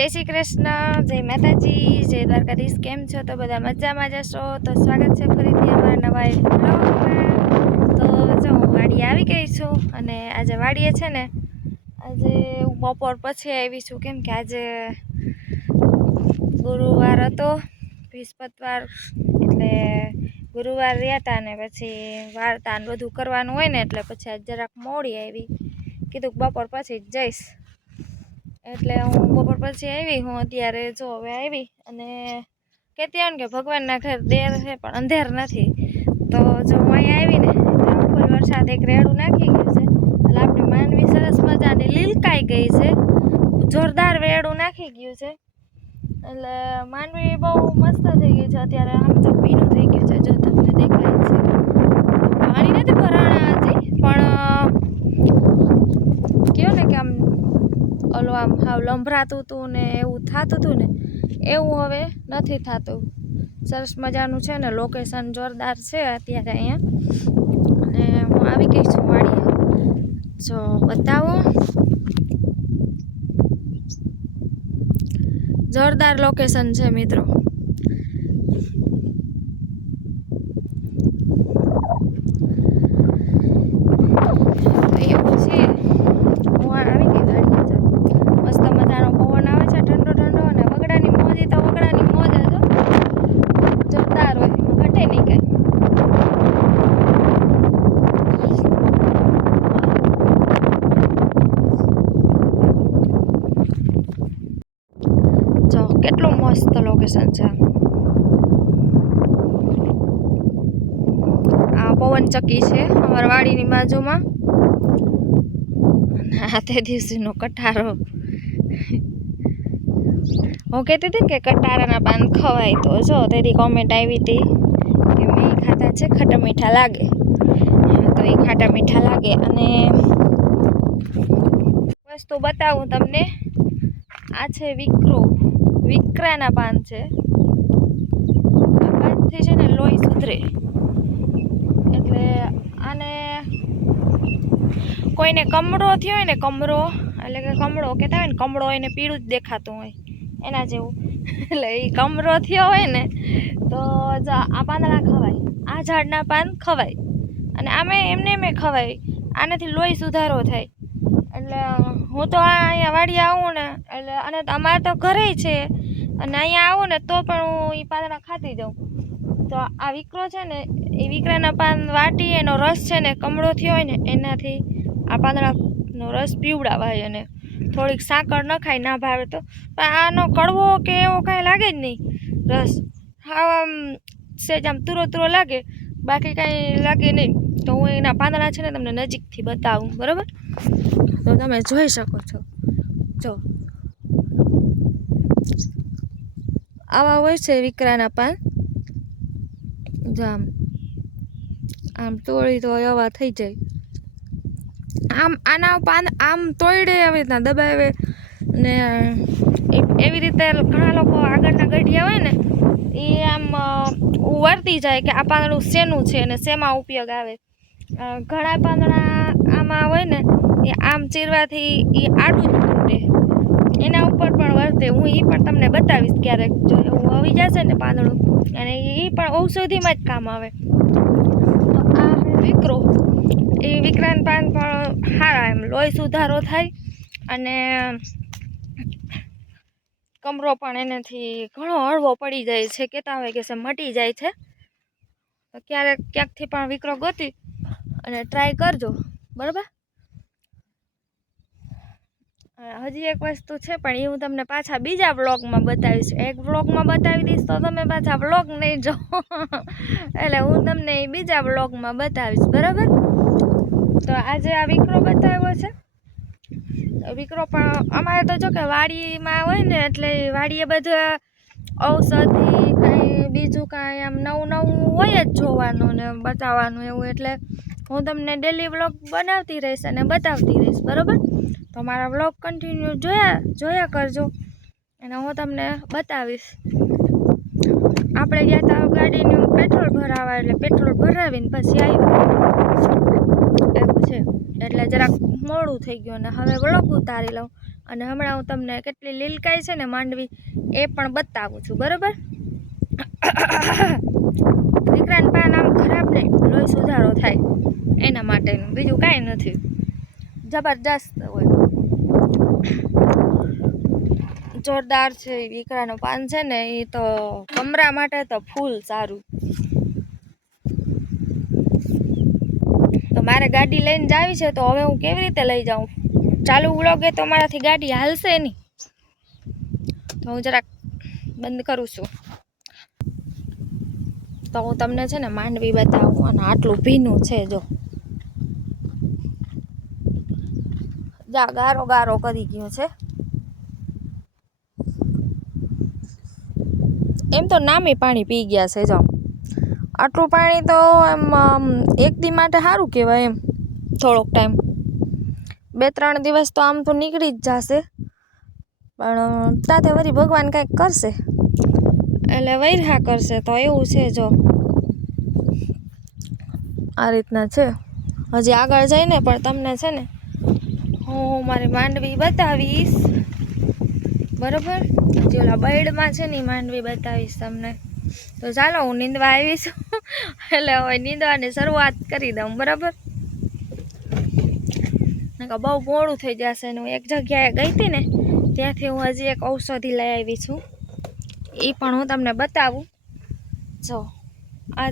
जय श्री कृष्ण, जय माताजी, जय द्वारकाधीश। केम छो तो बधा मजामां जशो। तो स्वागत है फरीथी अमारा नवा ब्लॉगमां। तो जो हूँ वाड़ी आई गई छूं अने आजे वाड़ीए छे ने आजे बपोर पछी आवी छूं, केम के आजे गुरुवार हतो, बृहस्पतिवार एटले गुरुवार रह्या ने पछी वार्ता ने बधुं करवानुं होय ने एटले पछी आज जराक मोडी आवी। कीधुं बपोर पछी ज जईश એટલે હું બપોર પછી આવી હું અત્યારે જો હવે આવી અને કહેતી હોય ને કે ભગવાનના ઘર દેર છે પણ અંધેર નથી। તો જો હું અહીં આવી ને ફૂલ વરસાદ એક રેડું નાખી ગયું છે એટલે આપણી માંડવી સરસ મજાની લીલકાઈ ગઈ છે, જોરદાર રેડું નાખી ગયું છે એટલે માંડવી બહુ મસ્ત થઈ ગઈ છે। અત્યારે આમ તો ભીનું થઈ ગયું છે, જો તમને દેખાય છે પાણી નથી ભરાણા હજી પણ કયો ને કે આમ ઓલું આમ હાવ લંભરાતું હતું ને એવું થતું હતું ને એવું હવે નથી થતું। સરસ મજાનું છે ને લોકેશન જોરદાર છે અત્યારે અહીંયા અને હું આવી ગઈ છું વાડીએ। જો બતાવો, જોરદાર લોકેશન છે મિત્રો। એવું છે હું આવી ગઈ વાડીએ। મસ્ત મજાનો પવન આવે છે, ઠંડો ઠંડો, અને વગડાની મોજી તો વગડાની મોજ જ જોરદાર હોય, એમાં ઘટે નહીં કાંઈ। જો કેટલું મસ્ત લોકેશન છે। આ પવન ચક્કી છે અમારા વાડીની બાજુમાં, આ તે દિવસનો કટારો। હું કહેતી હતી કે કટારાના પાન ખવાય, તો જો તેની કોમેન્ટ આવી હતી કે મેં ખાધા છે, ખાટા મીઠા લાગે, તો એ ખાટા મીઠા લાગે। અને વસ્તુ બતાવું તમને, આ છે વિકરાના પાન છે। આ પાનથી છે ને લોહી સુધરે, એટલે આને કોઈને કમળો થયો હોય ને, કમળો એટલે કે કમળો કહેતા હોય ને, કમળો એને પીળું જ દેખાતું હોય એના જેવું, એટલે એ કમળો થયો હોય ને તો જો આ પાંદડા ખવાય, આ ઝાડના પાન ખવાય, અને આમે એમને એમ ખવાય, આનાથી લોહી સુધારો થાય। એટલે હું તો અહીંયા વાડીએ આવું ને એટલે, અને અમારે તો ઘરે છે, અને અહીંયા આવું ને તો પણ હું એ પાંદડા ખાતી જાઉં। તો આ વિકરો છે ને એ વિકરાના પાન વાટી એનો રસ છે ને કમળો થયો હોય ને એનાથી આ પાંદડાનો રસ પીવડાવાય, અને થોડીક સાકર નખાય ના ભાવે તો, પણ આનો કડવો કે એવો કાંઈ લાગે જ નહીં રસ, હા આમ સેજ આમ તુરો તુરો લાગે, બાકી કાંઈ લાગે નહીં। તો હું એના પાંદડા છે ને તમને નજીકથી બતાવું, બરાબર? તો તમે જોઈ શકો છો, જો આવા હોય છે વિકરાના પાન, જો આમ આમ તોડી તો આવા થઈ જાય। આમ આના પાન આમ તોડે આવી રીતના દબાવે ને એવી રીતે ઘણા લોકો આગળના ગઢિયા હોય ને એ આમ વર્તી જાય કે આ પાંદડું શેનું છે અને શેમાં ઉપયોગ આવે। ઘણા પાંદડા આમાં હોય ને એ આમ ચીરવાથી એ આડું જ તૂટે, એના ઉપર પણ વર્તે। હું એ પણ તમને બતાવીશ ક્યારેક, જો એવું આવી જશે ને પાંદડું, અને એ પણ ઔષધિમાં જ કામ આવે। તો આ વિકરો, એ વિકરાન પાન પણ સારા, એમ લોહી સુધારો થાય, અને કમરો પણ એનાથી ઘણો હળવો પડી જાય છે, કહેતા હોય કે મટી જાય છે। તો ક્યારેક ક્યાંકથી પણ વિકરો ગોતી અને ટ્રાય કરજો, બરાબર? હજી એક વસ્તુ છે પણ એ હું તમને પાછા બીજા વ્લોગમાં બતાવીશ। એક વ્લોગમાં બતાવી દઈશ તો તમે પાછા વ્લોગ નહીં જો, એટલે હું તમને એ બીજા વ્લોગમાં બતાવીશ, બરાબર? તો આજે આ વિકરો બતાવ્યો છે, વિકરો પણ અમારે તો જો કે વાડીમાં હોય ને એટલે વાડીએ બધા ઔષધિ કાંઈ બીજું કાંઈ આમ નવું નવું હોય જ જોવાનું ને બતાવવાનું એવું, એટલે હું તમને ડેલી વ્લોગ બનાવતી રહીશ અને બતાવતી રહીશ, બરાબર? તો મારા વ્લોગ કન્ટિન્યુ જોયા કરજો, અને હું તમને બતાવીશ। આપણે ગયા હતા ગાડીનું પેટ્રોલ ભરાવા, એટલે પેટ્રોલ ભરાવીને પછી આવ્યા એવું છે, એટલે જરાક મોડું થઈ ગયું, અને હવે વ્લોગ ઉતારી લઉં। અને હમણાં હું તમને કેટલી લીલકાઈ છે ને માંડવી એ પણ બતાવું છું, બરાબર. વિક્રાંત પાન આમ ખરાબ નહીં, લોહી સુધારો થાય એના માટેનું, બીજું કાંઈ નથી, જબરજસ્ત હોય, જોરદાર છે. વિકરાનું પાન છે ને એ તો કમરા માટે તો ફૂલ સારું. તો મારે ગાડી લઈને જાવી છે, તો હવે હું કેવી રીતે લઈ જાઉં? ચાલુ વ્લોગે તો મારાથી ગાડી હાલશે નહીં, તો હું જરાક બંધ કરું છું. તો હું તમને છે ને માંડવી બતાવું. અને આટલું ભીનું છે, જો જા ગારો ગારો કરી ગયો છે. એમ તો નામે પાણી પી ગયા છે. જો આટલું પાણી તો એમ એક દી માટે સારું કહેવાય. એમ થોડોક ટાઈમ 2-3 દિવસ તો આમ તો નીકળી જ જશે, પણ તાતે વળી ભગવાન કંઈક કરશે, એટલે વૈરહા કરશે. તો એવું છે, જો આ રીતના છે. હજી આગળ જઈને પણ તમને છે ને હું મારી માંડવી બતાવીશ, બરાબર. હજી ઓલા બૈડમાં છે ને માંડવી બતાવીશ તમને. તો ચાલો હું નીંદવા આવીશ, એટલે હવે નીંદવાની શરૂઆત કરી દઉં, બરાબર. બહુ મોડું થઈ જશે ને. હું એક જગ્યાએ ગઈ હતી ને, ત્યાંથી હું હજી એક ઔષધિ લઈ આવી છું, એ પણ હું તમને બતાવું. જો આ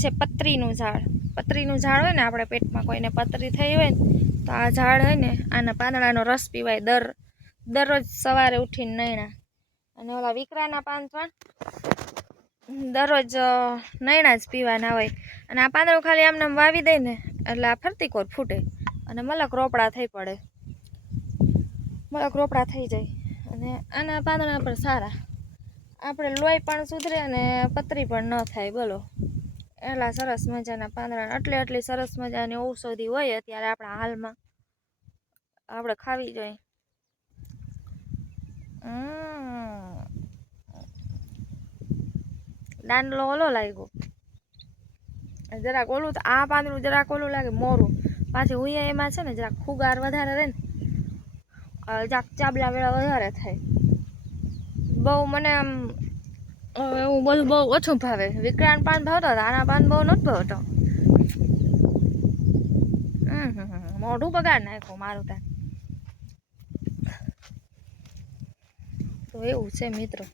છે પતરીનું ઝાડ. પતરીનું ઝાડ હોય ને, આપણે પેટમાં કોઈને પતરી થઈ હોય ને, તો આ ઝાડ હોય ને, આના પાંદડાનો રસ પીવાય દરરોજ સવારે ઉઠીને નૈણા. અને ઓલા વિકરાના પાન પણ દરરોજ નૈણા જ પીવાના હોય. અને આ પાંદડું ખાલી આમને વાવી દે ને, એટલે આ ફરતી કોર ફૂટે અને મલક રોપડા થઈ પડે, મલક રોપડા થઈ જાય. અને આના પાંદડા પણ સારા, આપણે લોહી પણ સુધરે અને પતરી પણ ન થાય, બોલો. એટલા સરસ મજાના પાંદડા, આટલી સરસ મજાની ઔષધિ હોય અત્યારે આપણા હાલમાં, આપણે ખાવી જોઈએ. દાંડલો ઓલો લાગ્યો જરાક, ઓલું તો આ પાંદડું જરાક ઓલું લાગે મોરું. પાછી હું એમાં છે ને જરાક ફુગાર વધારે રહે ને, જરાક ચાબલા વેળા વધારે થાય. બહુ મને આમ એવું બધું બહુ ઓછું ભાવે. વિક્રાંત પાન ભાવતો હતો, આના પાન બહુ નથી ભાવતો. મોઢું બગાડ નાખ્યું મારું ત્યાં. તો એવું છે મિત્રો.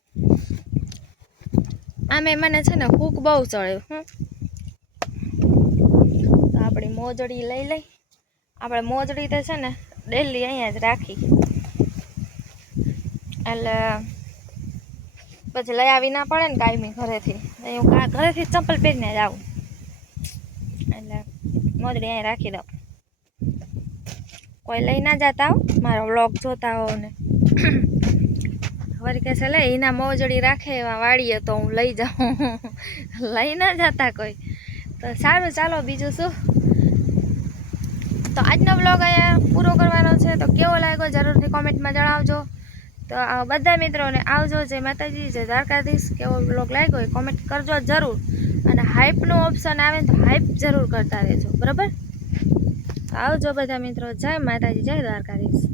આમે મને છે ને હૂક બહુ ચડે. તો આપણી મોજડી લઈ લઈ. આપણે મોજડી તો છે ને ડેલી અહીંયા જ રાખી, એટલે પછી લઈ આવી ના પડે ને કાયમી ઘરેથી. હું ઘરેથી ચંપલ પહેરીને જ આવું, એટલે મોજડી અહીંયા રાખી દઉં. કોઈ લઈ ના જતા હો, મારો વ્લોગ જોતા હો ને વળી કહેશે લે એના મોજડી રાખે એવા વાળીએ તો હું લઈ જાઉં. લઈ ના જતા કોઈ. તો સારું, ચાલો બીજું શું. તો આજનો વ્લોગ અહીંયા પૂરો કરવાનો છે. તો કેવો લાગ્યો જરૂરથી કોમેન્ટમાં જણાવજો. તો બધા મિત્રોને આવજો. જય માતાજી, જય દ્વારકાધીશ. કેવો વ્લોગ લાગ્યો એ કોમેન્ટ કરજો જરૂર. અને હાઈપનું ઓપ્શન આવે તો હાઈપ જરૂર કરતા રહેજો, બરાબર. આવજો બધા મિત્રો. જય માતાજી, જય દ્વારકાધીશ.